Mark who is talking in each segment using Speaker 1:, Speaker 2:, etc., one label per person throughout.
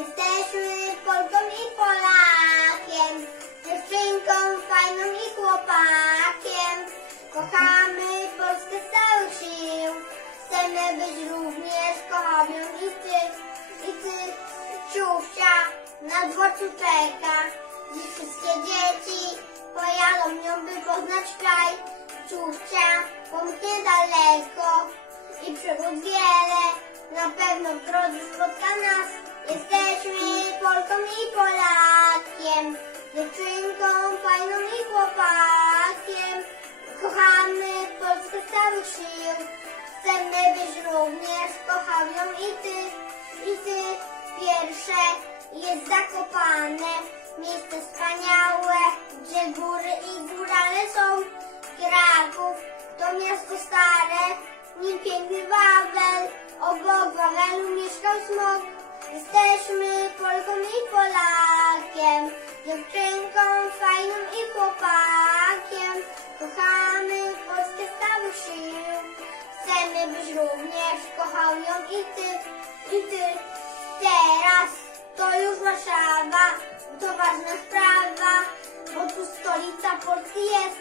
Speaker 1: Jesteśmy Polką i Polakiem, dziewczynką fajną i chłopakiem. Kochamy Polskę z sił, chcemy być również kochaną i ty, i ty. Ciusia na dworcu czeka, gdzie wszystkie dzieci pojadą nią, by poznać kraj. Ciusia pomknie daleko i przygód wiele, na pewno w drodze spotka nas. Polakiem, dziewczynką fajną i chłopakiem. Kochamy Polskę z całych sił. Chcemy być również kochaną i ty, i ty. Pierwsze jest zakopane, miejsce wspaniałe, gdzie góry i górale są. Kraków to miasto stare, nim piękny Wawel, obok Wawelu mieszkał smok. Jesteśmy Polką i Polakiem, dziewczynką fajną i chłopakiem. Kochamy Polskę z całych sił, chcemy być również kochanią i ty, i ty. Teraz to już Warszawa, to ważna sprawa, bo tu stolica Polski jest.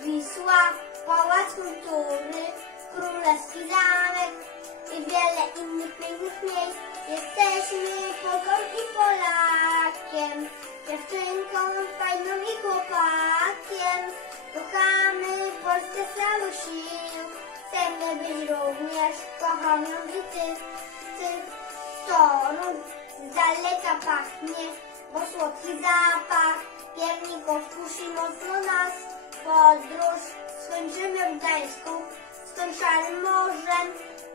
Speaker 1: Wisła, Pałac Kultury, Królewski Zamek i wiele innych pięknych miejsc. Jesteśmy Polką i Polakiem, dziewczynką fajną i chłopakiem. Kochamy Polskę z całych sił, chcemy być również kochaną i ty, ty. Toruń z daleka pachnie, bo słodki zapach pierników kusi mocno nas. Podróż skończymy w Gdańsku, z tym szarym morzem,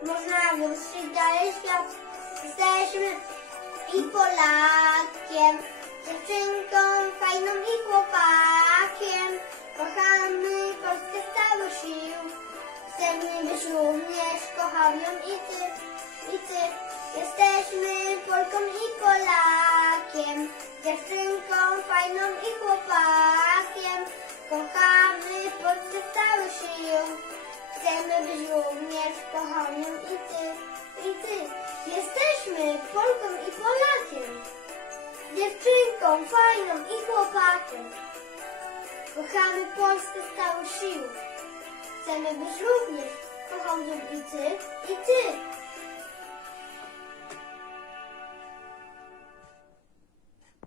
Speaker 1: można wyruszyć dalej świat. Jesteśmy i Polakiem, dziewczynką fajną i chłopakiem. Kochamy Polskę z całych sił, chcemy być również kochaną i ty, i ty. Jesteśmy Polką i Polakiem, dziewczynką fajną i chłopakiem. Fajną i chłopakiem. Kochamy Polskę z całych sił, chcemy być również kochaną i ty, i ty.